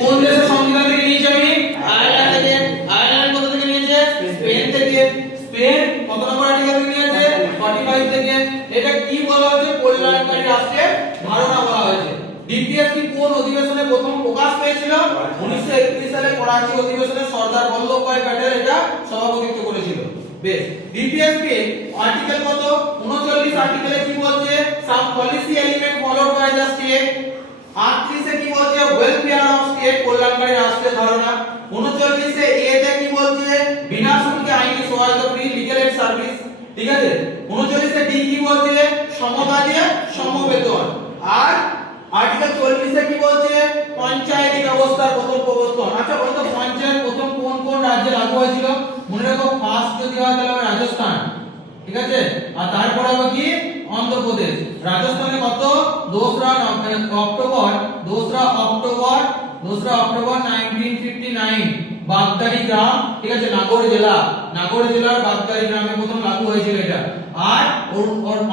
কোন দেশের সংবিধান থেকে নিয়েছি আমি? আয়ারল্যান্ড থেকে। আয়ারল্যান্ড কোথা থেকে নিয়েছে? স্পেন থেকে। স্পেন কত নম্বর আর্টিকেল থেকে নিয়েছে? 45 থেকে। এটা কি বলা হয়েছে? কল্যাণকারী রাষ্ট্রের ধারণা বলা হয়েছে। ডিপিএসপি কোন অধিবেশনে প্রথম প্রকাশ পেয়েছিল? 1931 সালে করাচি অধিবেশনে সরদার বল্লভভাই প্যাটেল এটা সভাপতিত্ব করেছিল। বেশ, ডিপিএসপি আর্টিকেল কত? 39 আর্টিকেলে কি বলছে? Some policy element followed by the state. 38 এ কি বলছে? ওয়েলফেয়ার অফ স্টেট, কল্যাণকারী রাষ্ট্রের ধারণা। 39 এ এ তে কি বলছে? বিনা শুল্কে আইনি সহায়তা, ফ্রি লিগ্যাল এড সার্ভিস। ঠিক আছে। 39 এ ডি কি বলছে? সমকাজে সমবেতন। আর আর্টিকেল 40 এ কি বলছে? পঞ্চায়েতি ব্যবস্থার প্রথম প্রবর্তন। আচ্ছা বলতো পঞ্চায়েত প্রথম কোন কোন রাজ্যে লাগু হয়েছিল? মনে রাখো, ফার্স্ট যদি হয় তাহলে হবে রাজস্থান। ঠিক আছে। আর তারপরে হবে কি? অন্ধ্রপ্রদেশ। রাজস্থানে কত? 2রা অক্টোবর 1959 বাগদারি গ্রাম, ঠিক আছে, নাগর জেলার বাগদারি গ্রামে প্রথম লাগু হয়েছিল এটা। আর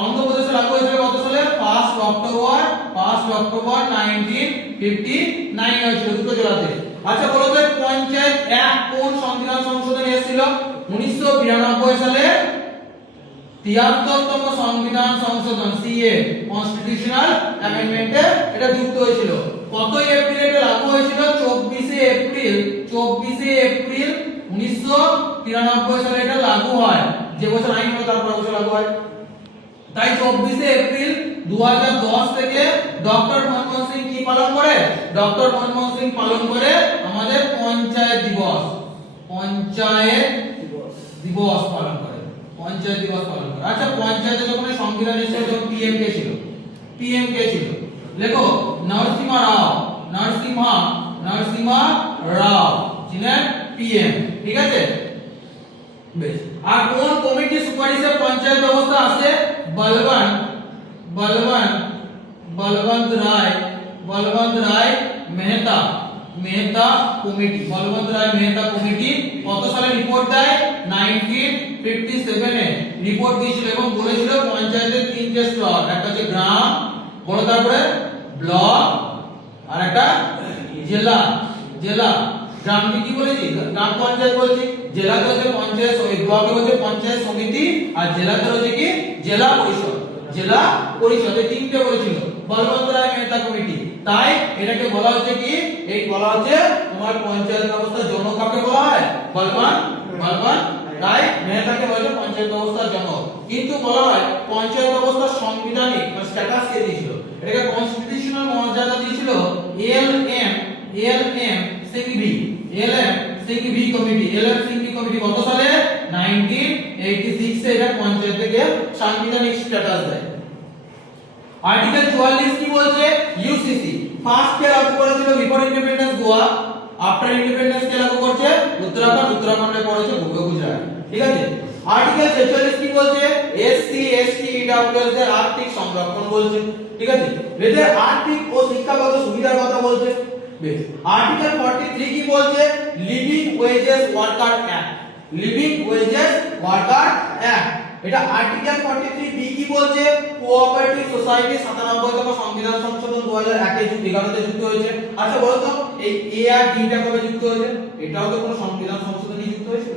অন্ধ্রপ্রদেশে লাগু হয়েছিল কত সালে? 1 অক্টোবর 1959 হয়েছিল দুটো জেলাতে। আচ্ছা বলো তো পঞ্চায়েত অ্যাক্ট কোন সংবিধান সংশোধনে এসেছিল? 1992 সালে 73তম সংবিধান সংশোধন, সিএ, কনস্টিটিউশনাল অ্যামেন্ডমেন্টে এটা যুক্ত হয়েছিল। কত এপ্রিল এটা লাগু হয়েছিল? 24 এপ্রিল 1993 সালে এটা লাগু হয়। যে বছর আইন হলো তারপর বছর লাগু হয়। তাই 24 এপ্রিল 2010 থেকে ডক্টর মনমোহন সিং কি পালন করে? ডক্টর মনমোহন সিং পালন করে আমাদের পঞ্চায়েত দিবস পালন করে। পঞ্চায়েত দিবস পালন করে। আচ্ছা পঞ্চায়েতে যখন সংবিধান এসেছিল তখন পিএম কে ছিল? লেখো, নরসিমহা রাও ছিলেন পিএম। ঠিক আছে। বেশ, আর কোন কমিটি সুপারিশে পঞ্চায়েত ব্যবস্থা আছে? বলবন্ত রায় মেহতা কমিটি কত সালে রিপোর্ট দেয়? 1957 এ রিপোর্ট দিয়েছিল এবং বলেছিল পঞ্চায়েতের তিনটে স্তর, একটা হচ্ছে গ্রাম, বড়, তারপরে ব্লক, আর একটা জেলা। গ্রামকে কি বলেছি? গ্রাম পঞ্চায়েত বলেছি। জেলাতে হচ্ছে পঞ্চায়েত সমিতি, ব্লকে হচ্ছে পঞ্চায়েত সমিতি, আর জেলাতে হচ্ছে কি? জেলা পরিষদ। এই তিনটে বলেছিল বলবন্ত রায় মেহতা কমিটি। তাই এটাকে বলা হচ্ছে কি? এই বলা হচ্ছে তোমার পঞ্চায়েত ব্যবস্থার জনক। কাকে বলা হয়? বলবন্ত রায় মেহতাকে বলা হয় পঞ্চায়েত ব্যবস্থার জনক। কিন্তু বলা হয় পঞ্চায়েত ব্যবস্থার সাংবিধানিক স্ট্যাটাস কে দিয়েছিল? এটাকে কনস্টিটিউশনাল মর্যাদা দিয়েছিল এলএম সিংঘি কমিটি। কত সালে? 1986 এ এটা পঞ্চায়েতকে সাংবিধানিক স্ট্যাটাস দেয়। আর্টিকেল 44 কি বলছে? ইউসিসি ফার্স্ট কে লাগু করেছিল? Before independence Goa, after independence কে লাগু করছে? উত্তরাখণ্ডে করেছে গুজরাট। ঠিক আছে। আর্টিকেল 46 কি বলছে? এসসি এসটি ইডব্লিউএস এর আর্থিক সংরক্ষণ বলছে। ঠিক আছে। এদের আর্থিক ও শিক্ষাগত সুবিধার কথা বলছে। বেশ, আর্টিকেল 43 কি বলছে? Living wages worker act. এটা আর্টিকেল 43 বি কি বলছে? কোঅপারেটিভ সোসাইটি 97তম সংবিধান সংশোধন 2011 তে যুক্ত হয়েছে। আচ্ছা বলো তো এই এ আর ডি টা কবে যুক্ত হয়েছে? এটাও তো কোনো সংবিধান সংশোধনী যুক্ত হয়েছিল?